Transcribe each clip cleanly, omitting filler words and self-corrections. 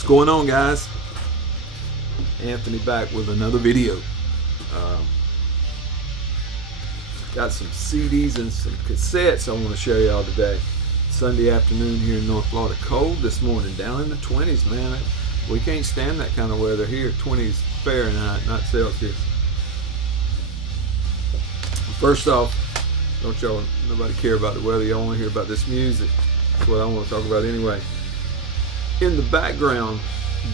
What's going on, guys? Anthony back with another video. Got some CDs and some cassettes I want to show y'all today. Sunday afternoon here in North Florida. Cold this morning, down in the 20s, man. We can't stand that kind of weather here. 20s Fahrenheit, not Celsius. First off, nobody care about the weather. Y'all want to hear about this music. That's what I want to talk about anyway. In the background,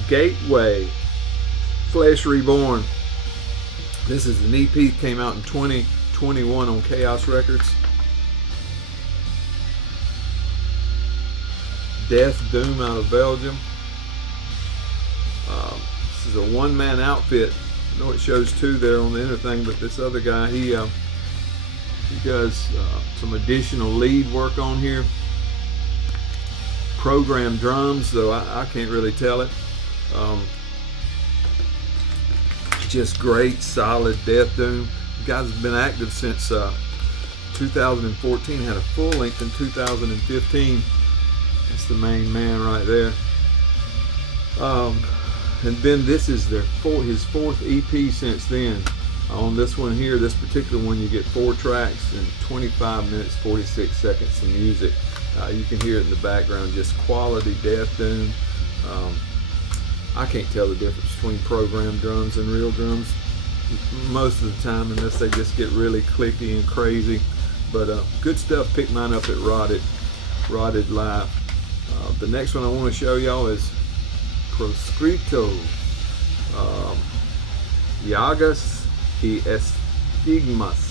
Gateway, Flesh Reborn. This is an EP, came out in 2021 on Chaos Records. Death Doom out of Belgium. This is a one-man outfit. I know it shows two there on the inner thing, but this other guy, he does some additional lead work on here. Programmed drums, though I can't really tell it. Just great, solid Death Doom. The guys have been active since 2014. Had a full length in 2015. That's the main man right there. And then this is his fourth EP since then. On this one here, this particular one, you get 4 tracks and 25 minutes 46 seconds of music. You can hear it in the background, just quality Death Doom. I can't tell the difference between programmed drums and real drums most of the time, unless they just get really clicky and crazy. But good stuff. Pick mine up at Rotted Live. The next one I want to show y'all is Proscrito, Llagas y Estigmas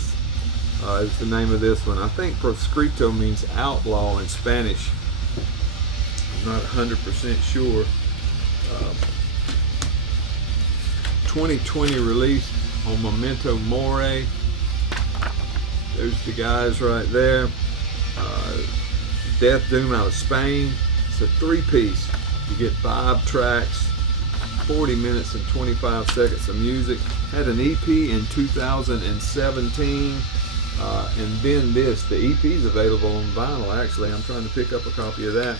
is the name of this one. I think Proscrito means outlaw in Spanish. I'm not 100% sure. 2020 release on Memento Mori. There's the guys right there. Death Doom out of Spain. It's a 3-piece. You get 5 tracks, 40 minutes and 25 seconds of music. Had an EP in 2017. And then the EP is available on vinyl, actually. I'm trying to pick up a copy of that.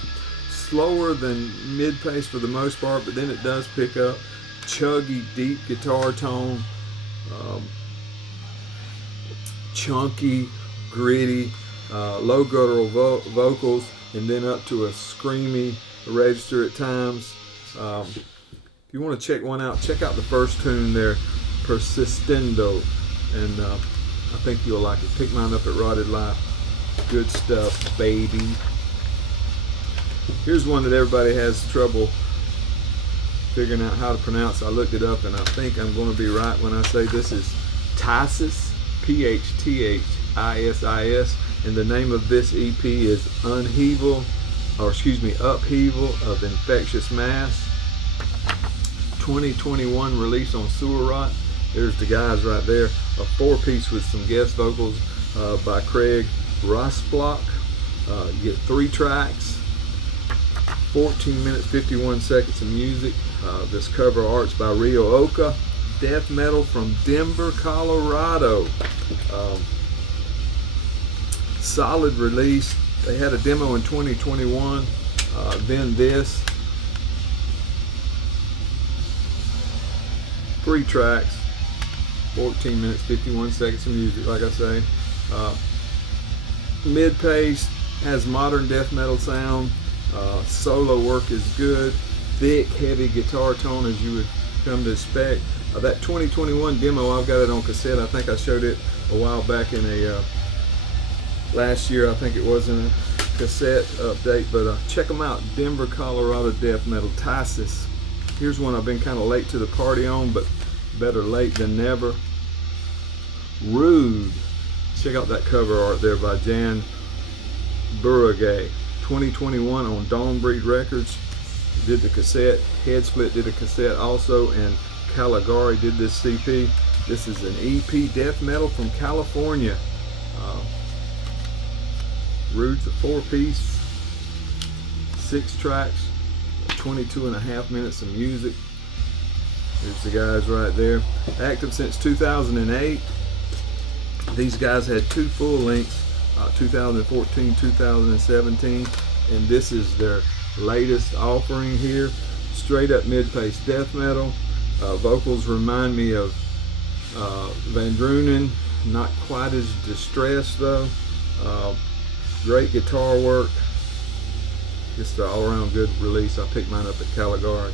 Slower than mid-pace for the most part, but then it does pick up. Chuggy, deep guitar tone. Chunky, gritty, low guttural vocals, and then up to a screamy register at times. If you want to check one out, check out the first tune there, Persistendo, and I think you'll like it. Pick mine up at Rotted Live. Good stuff, baby. Here's one that everybody has trouble figuring out how to pronounce. I looked it up, and I think I'm going to be right when I say this is Phthisis, Phthisisis, and the name of this EP is Upheaval of Infectious Mass. 2021 release on Deteriorot. There's the guys right there. A 4-piece with some guest vocals by Craig Rosblock. You get 3 tracks, 14 minutes 51 seconds of music. This cover art's by Rio Oka. Death metal from Denver, Colorado. Solid release. They had a demo in 2021. Then this. 3 tracks, 14 minutes 51 seconds of music, like I say. Mid-pace, has modern death metal sound. Solo work is good. Thick, heavy guitar tone as you would come to expect. That 2021 demo, I've got it on cassette. I think I showed it a while back in a last year. I think it was in a cassette update. But check them out. Denver, Colorado death metal. Phthisis. Here's one I've been kind of late to the party on, but better late than never. Rude. Check out that cover art there by Jan Buragay. 2021 on Dawnbreed Records. Did the cassette. Headsplit did a cassette also, and Caligari did this CP. This is an EP death metal from California. Rude's a 4-piece, 6 tracks, 22.5 minutes of music. There's the guys right there. Active since 2008. These guys had 2 full lengths, 2014, 2017, and this is their latest offering here. straight up mid-paced death metal. Vocals remind me of Van Drunen, not quite as distressed though. Great guitar work. Just an all-around good release. I picked mine up at Caligari.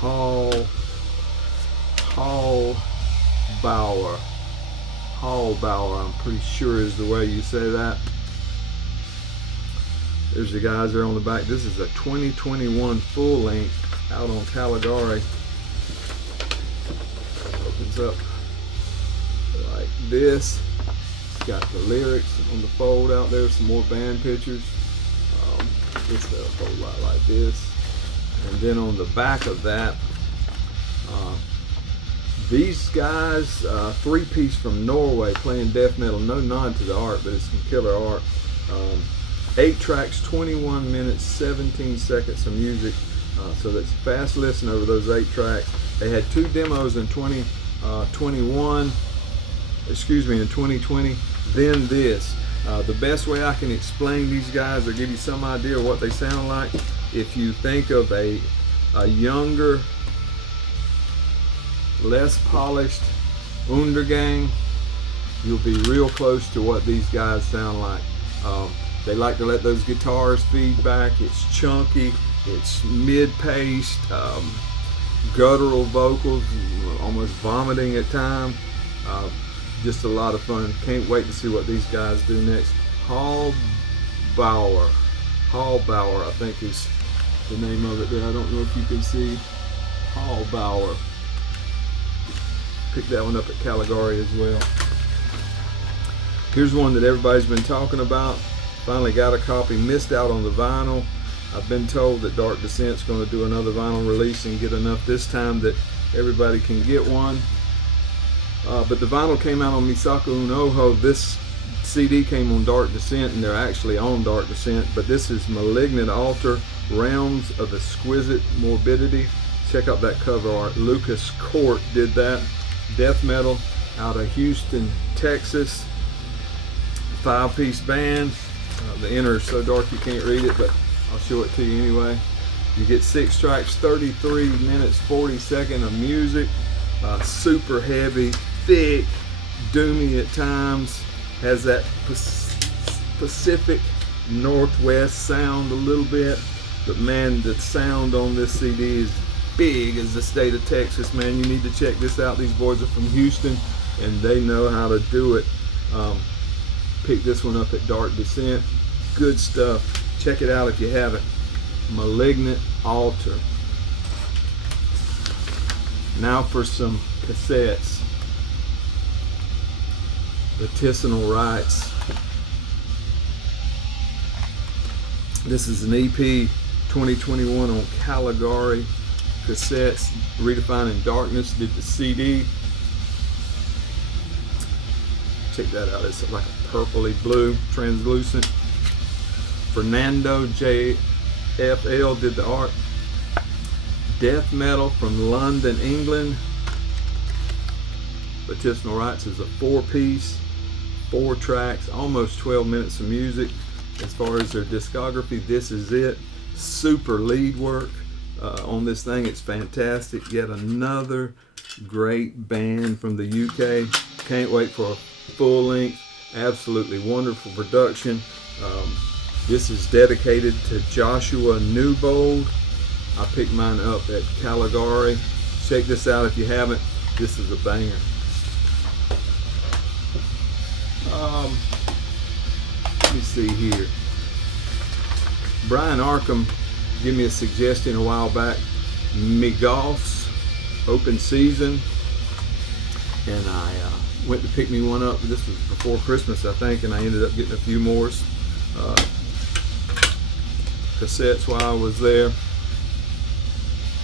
Haalbuaer, I'm pretty sure is the way you say that. There's the guys there on the back. This is a 2021 full length out on Caligari. Opens up like this. It's got the lyrics on the fold out there, some more band pictures. This will fold out like this. And then on the back of that, these guys, 3-piece from Norway playing death metal, no nod to the art, but it's some killer art. 8 tracks, 21 minutes, 17 seconds of music. So that's fast listen over those 8 tracks. They had 2 demos in 2020, then this. The best way I can explain these guys or give you some idea of what they sound like, if you think of a younger, less polished Undergang, you'll be real close to what these guys sound like. They like to let those guitars feed back. It's chunky, it's mid-paced, guttural vocals, almost vomiting at times. Just a lot of fun. Can't wait to see what these guys do next. Haalbuaer, I think is the name of it there. I don't know if you can see. Haalbuaer. Picked that one up at Caligari as well. Here's one that everybody's been talking about. Finally got a copy. Missed out on the vinyl. I've been told that Dark Descent's going to do another vinyl release and get enough this time that everybody can get one. But the vinyl came out on Misaku Unoho. This CD came on Dark Descent, and they're actually on Dark Descent. But this is Malignant Altar, Realms of Exquisite Morbidity. Check out that cover art. Lucas Court did that. Death metal out of Houston, Texas. 5-piece band. The inner is so dark you can't read it, but I'll show it to you anyway. You get 6 tracks, 33 minutes, 40 seconds of music. Super heavy, thick, doomy at times. Has that Pacific Northwest sound a little bit. But man, the sound on this CD is big as the state of Texas, man. You need to check this out. These boys are from Houston and they know how to do it. Pick this one up at Dark Descent. Good stuff. Check it out if you haven't. Malignant Altar. Now for some cassettes. Vaticinal Rites. This is an EP 2021 on Caligari. Cassettes. Redefining Darkness did the CD. Check that out. It's like a purpley blue, translucent. Fernando JFL did the art. Death metal from London, England. Vaticinal Rites is a 4-piece, 4 tracks, almost 12 minutes of music. As far as their discography, this is it. Super lead work on this thing. It's fantastic. Yet another great band from the UK. Can't wait for a full length. Absolutely wonderful production. This is dedicated to Joshua Newbold. I picked mine up at Caligari. Check this out if you haven't. This is a banger. Let me see here. Brian Arkham gave me a suggestion a while back. Megoth's Open Season. And I went to pick me one up. This was before Christmas, I think, and I ended up getting a few more cassettes while I was there.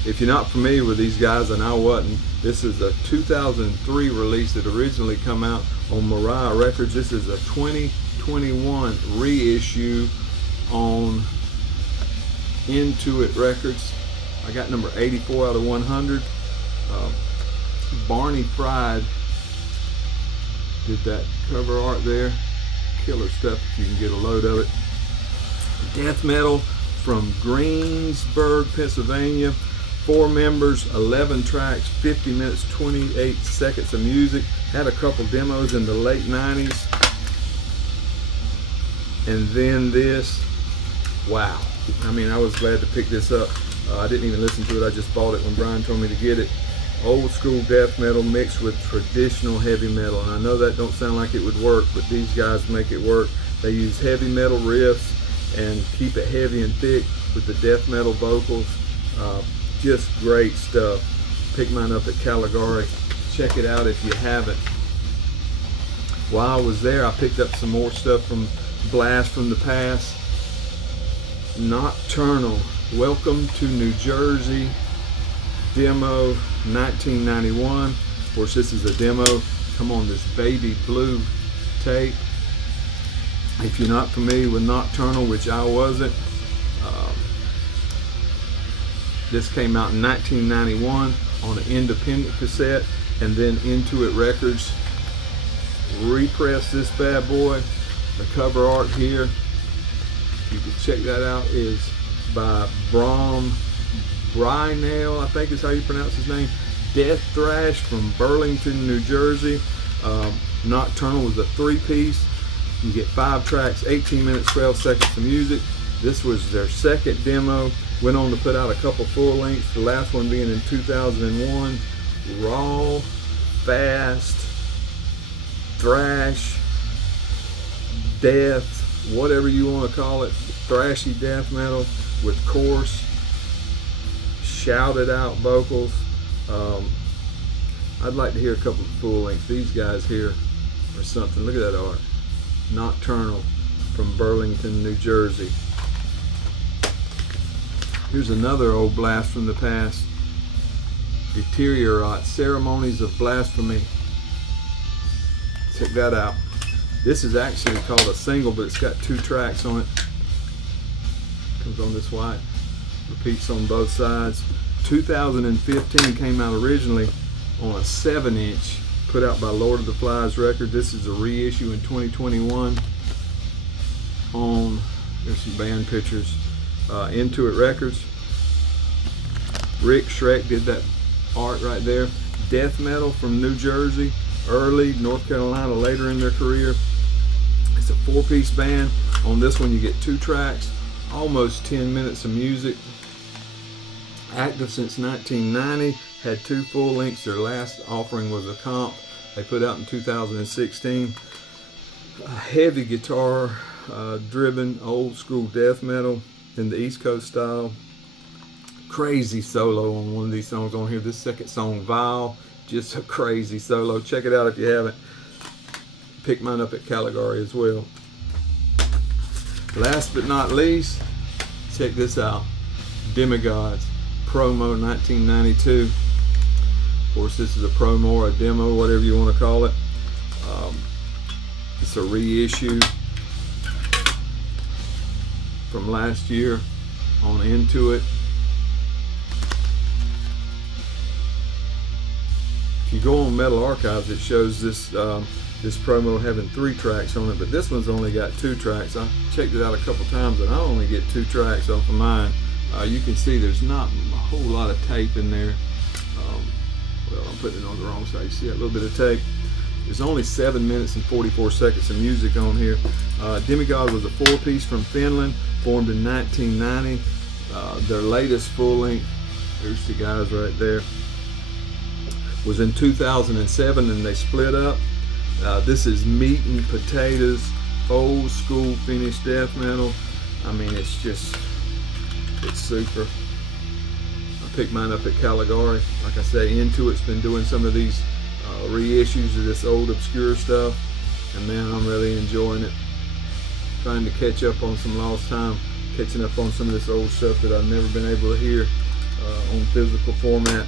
If you're not familiar with these guys, and I wasn't, this is a 2003 release that originally come out on Mariah Records. This is a 2021 reissue on Intuit Records. I got number 84 out of 100. Barney Fried did that cover art there. Killer stuff if you can get a load of it. Death metal from Greensburg, Pennsylvania. 4 members, 11 tracks, 50 minutes, 28 seconds of music. Had a couple demos in the late 90s. And then this, wow. I mean, I was glad to pick this up. I didn't even listen to it, I just bought it when Brian told me to get it. Old school death metal mixed with traditional heavy metal. And I know that don't sound like it would work, but these guys make it work. They use heavy metal riffs and keep it heavy and thick with the death metal vocals. Just great stuff. Pick mine up at Caligari. Check it out if you haven't. While I was there, I picked up some more stuff from Blast from the Past. Nokturnel, Welcome to New Jersey, demo 1991. Of course, this is a demo. Come on, this baby blue tape. If you're not familiar with Nokturnel, which I wasn't, this came out in 1991 on an independent cassette, and then Intuit Records repressed this bad boy. The cover art here, you can check that out, is by Brom Brynell, I think is how you pronounce his name. Death Thrash from Burlington, New Jersey. Nokturnel was a 3-piece. You get 5 tracks, 18 minutes, 12 seconds of music. This was their second demo. Went on to put out a couple full lengths, the last one being in 2001. Raw, fast, thrash, death, whatever you want to call it, thrashy death metal with coarse, shouted out vocals. I'd like to hear a couple of full lengths. These guys here are something. Look at that art. Nokturnel from Burlington, New Jersey. Here's another old blast from the past. Deteriorot, Ceremonies of Blasphemy. Check that out. This is actually called a single, but it's got 2 tracks on it. Comes on this white. Repeats on both sides. 2015 came out originally on a 7-inch, put out by Lord of the Flies record. This is a reissue in 2021 on, there's some band pictures, Intuit Records. Rick Shrek did that art right there. Death metal from New Jersey, early, North Carolina later in their career. It's a 4-piece band. On this one you get 2 tracks, almost 10 minutes of music. Active since 1990, had 2 full lengths. Their last offering was a comp they put out in 2016. Heavy guitar driven old school death metal in the East Coast style. Crazy solo on one of these songs on here. This second song, Vile, just a crazy solo. Check it out if you haven't. Pick mine up at Caligari as well. Last but not least, check this out. Demigods, promo 1992. Of course, this is a promo or a demo, whatever you want to call it. It's a reissue from last year on Intuit. If you go on Metal Archives, it shows this this promo having 3 tracks on it, but this one's only got 2 tracks. I checked it out a couple times, and I only get 2 tracks off of mine. You can see there's not a whole lot of tape in there. Well, I'm putting it on the wrong side. You see that little bit of tape? There's only 7 minutes and 44 seconds of music on here. Demigod was a 4-piece from Finland, formed in 1990. Their latest full length, there's the guys right there, was in 2007, and they split up. This is meat and potatoes, old school Finnish death metal. I mean, it's super. I picked mine up at Caligari. Like I say, Intuit's been doing some of these reissues of this old obscure stuff, and man, I'm really enjoying it. Trying to catch up on some lost time, catching up on some of this old stuff that I've never been able to hear on physical format.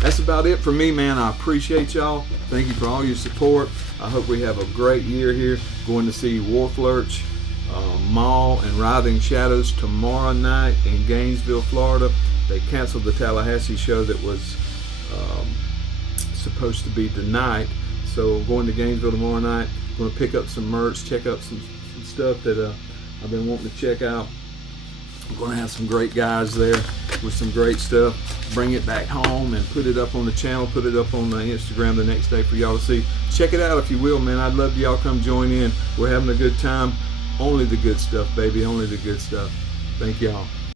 That's about it for me, man. I appreciate y'all. Thank you for all your support. I hope we have a great year here. Going to see Warflurch, Maul, and Writhing Shadows tomorrow night in Gainesville, Florida. They canceled the Tallahassee show that was supposed to be tonight. So going to Gainesville tomorrow night. Going to pick up some merch, check out some stuff that I've been wanting to check out. I'm going to have some great guys there with some great stuff. Bring it back home and put it up on the channel, put it up on the Instagram the next day for y'all to see. Check it out if you will, man. I'd love y'all come join in. We're having a good time. Only the good stuff, baby. Only the good stuff. Thank y'all.